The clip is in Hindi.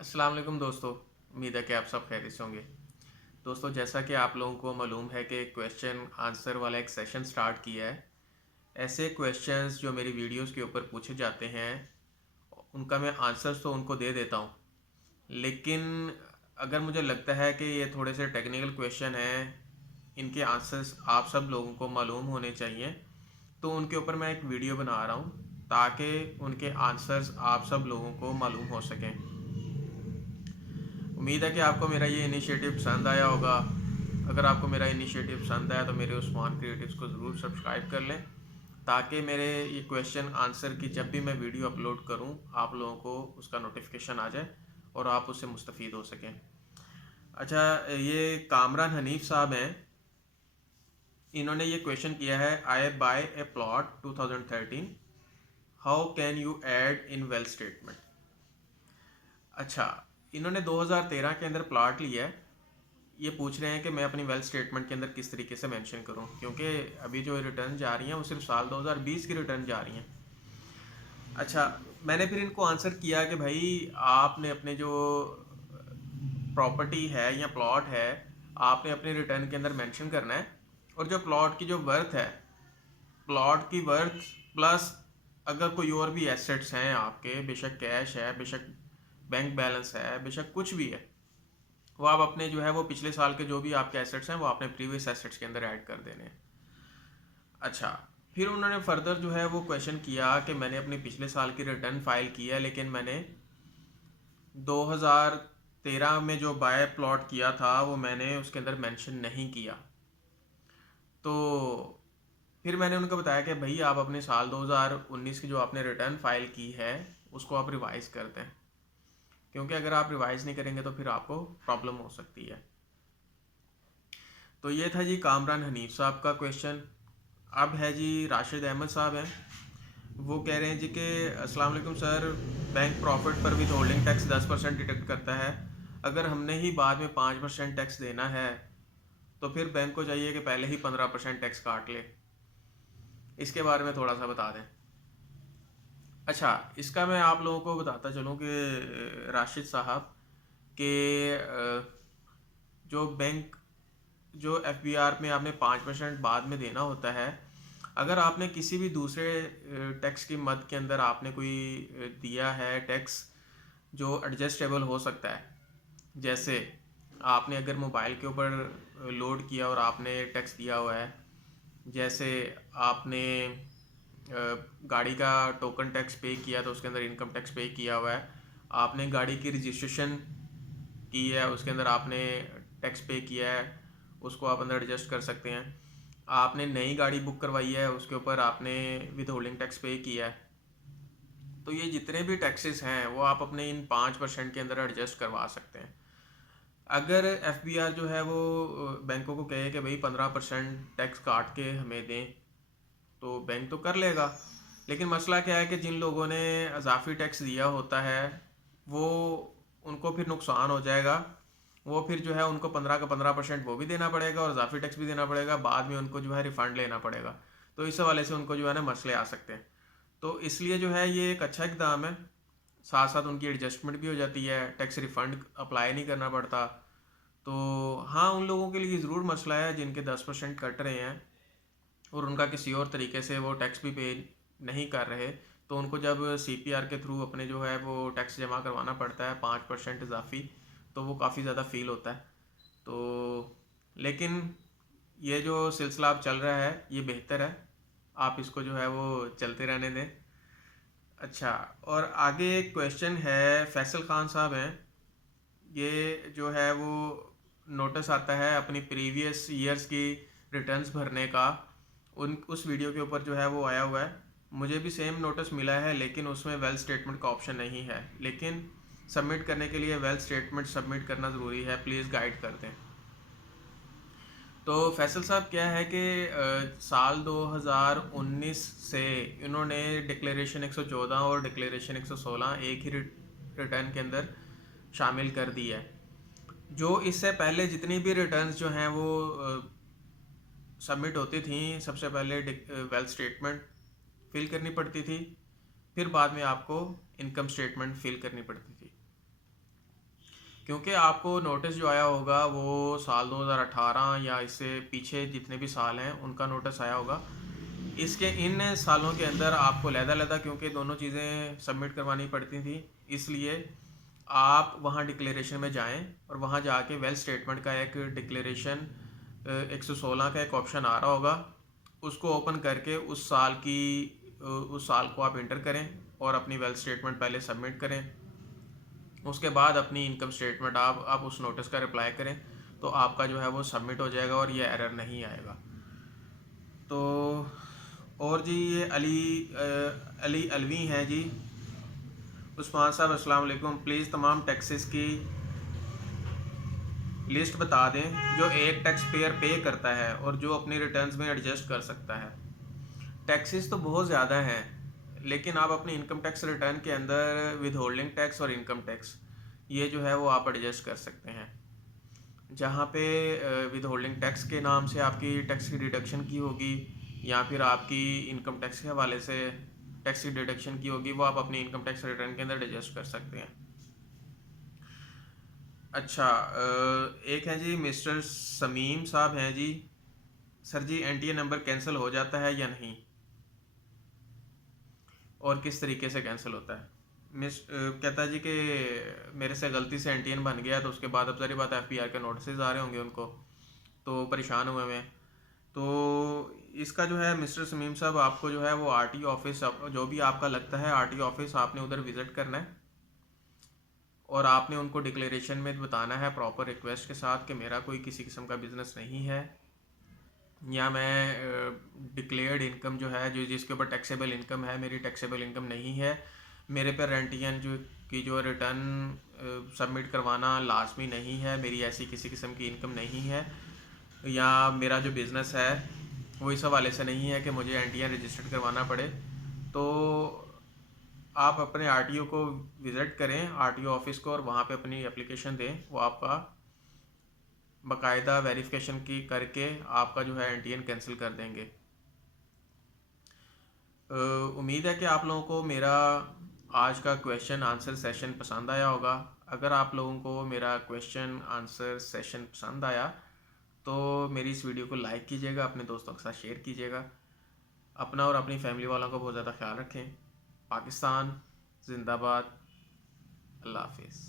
अस्सलाम वालेकुम दोस्तों। उम्मीद है कि आप सब खैरियत से होंगे। दोस्तों, जैसा कि आप लोगों को मालूम है कि क्वेश्चन आंसर वाला एक सेशन स्टार्ट किया है। ऐसे क्वेश्चंस जो मेरी वीडियोस के ऊपर पूछे जाते हैं उनका मैं आंसर्स तो उनको दे देता हूँ, लेकिन अगर मुझे लगता है कि ये थोड़े से टेक्निकल क्वेश्चन हैं, इनके आंसर्स आप सब लोगों को मालूम होने चाहिए, तो उनके ऊपर मैं एक वीडियो बना रहा हूँ ताकि उनके आंसर्स आप सब लोगों को मालूम हो सकें। उम्मीद है कि आपको मेरा ये इनिशिएटिव पसंद आया होगा। अगर आपको मेरा इनिशिएटिव पसंद आया तो मेरे उस्मान क्रिएटिव्स को ज़रूर सब्सक्राइब कर लें, ताकि मेरे ये क्वेश्चन आंसर की जब भी मैं वीडियो अपलोड करूं आप लोगों को उसका नोटिफिकेशन आ जाए और आप उससे मुस्तफ़ीद हो सकें। अच्छा, ये कामरान हनीफ साहब हैं। इन्होंने ये क्वेश्चन किया है, I buy a plot 2013, how can you add in well statement. अच्छा, इन्होंने 2013 के अंदर प्लॉट लिया है। ये पूछ रहे हैं कि मैं अपनी वेल्थ स्टेटमेंट के अंदर किस तरीके से मेंशन करूं, क्योंकि अभी जो रिटर्न जा रही हैं वो सिर्फ साल 2020 की रिटर्न जा रही हैं। अच्छा, मैंने फिर इनको आंसर किया कि भाई आपने अपने जो प्रॉपर्टी है या प्लॉट है आपने अपने रिटर्न के अंदर मेंशन करना है, और जो प्लॉट की जो वर्थ है, प्लॉट की वर्थ प्लस अगर कोई और भी एसेट्स हैं आपके, बेशक कैश है, बेशक बैंक बैलेंस है, बेशक कुछ भी है, वो आप अपने जो है वो पिछले साल के जो भी आपके एसेट्स हैं वो आपने प्रीवियस एसेट्स के अंदर ऐड कर देने हैं। अच्छा, फिर उन्होंने फर्दर जो है वो क्वेश्चन किया कि मैंने अपने पिछले साल की रिटर्न फाइल की है, लेकिन मैंने 2013 में जो बाय प्लॉट किया था वो मैंने उसके अंदर मेंशन नहीं किया। तो फिर मैंने उनको बताया कि भाई आप अपने साल 2019 की जो आपने रिटर्न फाइल की है उसको आप रिवाइज कर दें, क्योंकि अगर आप रिवाइज नहीं करेंगे तो फिर आपको प्रॉब्लम हो सकती है। तो ये था जी कामरान हनीफ साहब का क्वेश्चन। अब है जी राशिद अहमद साहब हैं। वो कह रहे हैं जी कि अस्सलाम वालेकुम सर, बैंक प्रॉफिट पर विद होल्डिंग टैक्स 10% डिडक्ट करता है। अगर हमने ही बाद में 5% टैक्स देना है तो फिर बैंक को चाहिए कि पहले ही 15% टैक्स काट ले। इसके बारे में थोड़ा सा बता दें। अच्छा, इसका मैं आप लोगों को बताता चलूँ कि राशिद साहब के जो बैंक जो एफबीआर में आपने 5% बाद में देना होता है, अगर आपने किसी भी दूसरे टैक्स की मद के अंदर आपने कोई दिया है टैक्स जो एडजस्टेबल हो सकता है, जैसे आपने अगर मोबाइल के ऊपर लोड किया और आपने टैक्स दिया हुआ है, जैसे आपने गाड़ी का टोकन टैक्स पे किया तो उसके अंदर इनकम टैक्स पे किया हुआ है, आपने गाड़ी की रजिस्ट्रेशन की है उसके अंदर आपने टैक्स पे किया है, उसको आप अंदर एडजस्ट कर सकते हैं। आपने नई गाड़ी बुक करवाई है उसके ऊपर आपने विद होल्डिंग टैक्स पे किया है। तो ये जितने भी टैक्सेस हैं वो आप अपने इन 5% के अंदर एडजस्ट करवा सकते हैं। अगर एफबीआर जो है वो बैंकों को कहे कि भाई 15% टैक्स काट के हमें दें, तो बैंक तो कर लेगा, लेकिन मसला क्या है कि जिन लोगों ने अजाफी टैक्स दिया होता है वो उनको फिर नुकसान हो जाएगा। वो फिर जो है उनको 15% वो भी देना पड़ेगा और अजाफी टैक्स भी देना पड़ेगा, बाद में उनको जो है रिफ़ंड लेना पड़ेगा। तो इस हवाले से उनको जो है ना मसले आ सकते हैं। तो इसलिए जो है ये एक अच्छा इकदाम है, साथ साथ उनकी एडजस्टमेंट भी हो जाती है, टैक्स रिफ़ंड अप्लाई नहीं करना पड़ता। तो हाँ, उन लोगों के लिए ज़रूर मसला है जिनके 10% कट रहे हैं और उनका किसी और तरीके से वो टैक्स भी पे नहीं कर रहे, तो उनको जब सीपीआर के थ्रू अपने जो है वो टैक्स जमा करवाना पड़ता है 5% इजाफी, तो वो काफ़ी ज़्यादा फील होता है। तो लेकिन ये जो सिलसिला अब चल रहा है ये बेहतर है, आप इसको जो है वो चलते रहने दें। अच्छा, और आगे एक क्वेश्चन है, फैसल खान साहब हैं। ये जो है वो नोटिस आता है अपनी प्रीवियस ईयर्स की रिटर्न्स भरने का, उन उस वीडियो के ऊपर जो है वो आया हुआ है। मुझे भी सेम नोटिस मिला है, लेकिन उसमें वेल्थ स्टेटमेंट का ऑप्शन नहीं है, लेकिन सबमिट करने के लिए वेल्थ स्टेटमेंट सबमिट करना ज़रूरी है, प्लीज़ गाइड कर दें। तो फैसल साहब क्या है कि साल 2019 से इन्होंने डिक्लेरेशन 114 और डिक्लेरेशन 116 एक ही रिटर्न के अंदर शामिल कर दी है। जो इससे पहले जितनी भी रिटर्न्स जो हैं वो सबमिट होती थी, सबसे पहले वेल्थ स्टेटमेंट फिल करनी पड़ती थी, फिर बाद में आपको इनकम स्टेटमेंट फिल करनी पड़ती थी। क्योंकि आपको नोटिस जो आया होगा वो साल 2018 या इससे पीछे जितने भी साल हैं उनका नोटिस आया होगा। इसके इन सालों के अंदर आपको अलग-अलग, क्योंकि दोनों चीज़ें सबमिट करवानी पड़ती थी, इसलिए आप वहाँ डिक्लेरेशन में जाएं और वहाँ जाके वेल्थ स्टेटमेंट का एक डिक्लेरेशन 116 का एक ऑप्शन आ रहा होगा, उसको ओपन करके उस साल को आप इंटर करें और अपनी वेल्थ स्टेटमेंट पहले सबमिट करें। उसके बाद अपनी इनकम स्टेटमेंट आप उस नोटिस का रिप्लाई करें तो आपका जो है वो सबमिट हो जाएगा और ये एरर नहीं आएगा। तो और जी ये अली अलवी हैं जी। उस्मान साहब अस्सलाम वालेकुम, प्लीज़ तमाम टैक्सेस की लिस्ट बता दें जो एक टैक्स पेयर पे करता है और जो अपनी रिटर्न्स में एडजस्ट कर सकता है। टैक्सेस तो बहुत ज़्यादा हैं, लेकिन आप अपनी इनकम टैक्स रिटर्न के अंदर विद होल्डिंग टैक्स और इनकम टैक्स ये जो है वो आप एडजस्ट कर सकते हैं। जहाँ पे विद होल्डिंग टैक्स के नाम से आपकी टैक्स की डिडक्शन की होगी या फिर आपकी इनकम टैक्स के हवाले से टैक्स की डिडक्शन की होगी, वो आप अपनी इनकम टैक्स रिटर्न के अंदर एडजस्ट कर सकते हैं। अच्छा, एक है जी मिस्टर समीम साहब हैं जी। सर जी एनटीए नंबर कैंसिल हो जाता है या नहीं, और किस तरीके से कैंसिल होता है? कहता है जी कि मेरे से गलती से एनटीएन बन गया, तो उसके बाद अब सारी बात एफपीआर के नोटिस आ रहे होंगे उनको, तो परेशान हुए हुए हैं। तो इसका जो है मिस्टर समीम साहब, आपको जो है वो आरटीओ ऑफिस, जो भी आपका लगता है आरटीओ ऑफिस, आपने उधर विज़िट करना है और आपने उनको डिक्लेरेशन में बताना है प्रॉपर रिक्वेस्ट के साथ कि मेरा कोई किसी किस्म का बिज़नेस नहीं है, या मैं डिक्लेयर्ड इनकम जो है जो जिसके ऊपर टैक्सेबल इनकम है मेरी टैक्सेबल इनकम नहीं है, मेरे पे रेंटियन जो रिटर्न सबमिट करवाना लाजमी नहीं है, मेरी ऐसी किसी किस्म की इनकम नहीं है, या मेरा जो बिज़नेस है वो इस हवाले से नहीं है कि मुझे एनटीएन रजिस्टर्ड करवाना पड़े। तो आप अपने आरटीओ को विज़िट करें, आरटीओ ऑफिस को, और वहाँ पे अपनी एप्लीकेशन दें। वो आपका बाकायदा वेरिफिकेशन की करके आपका जो है एनटीएन कैंसिल कर देंगे। उम्मीद है कि आप लोगों को मेरा आज का क्वेश्चन आंसर सेशन पसंद आया होगा। अगर आप लोगों को मेरा क्वेश्चन आंसर सेशन पसंद आया तो मेरी इस वीडियो को लाइक कीजिएगा, अपने दोस्तों के साथ शेयर कीजिएगा। अपना और अपनी फैमिली वालों का बहुत ज़्यादा ख्याल रखें। पाकिस्तान जिंदाबाद। अल्लाह हाफिज़।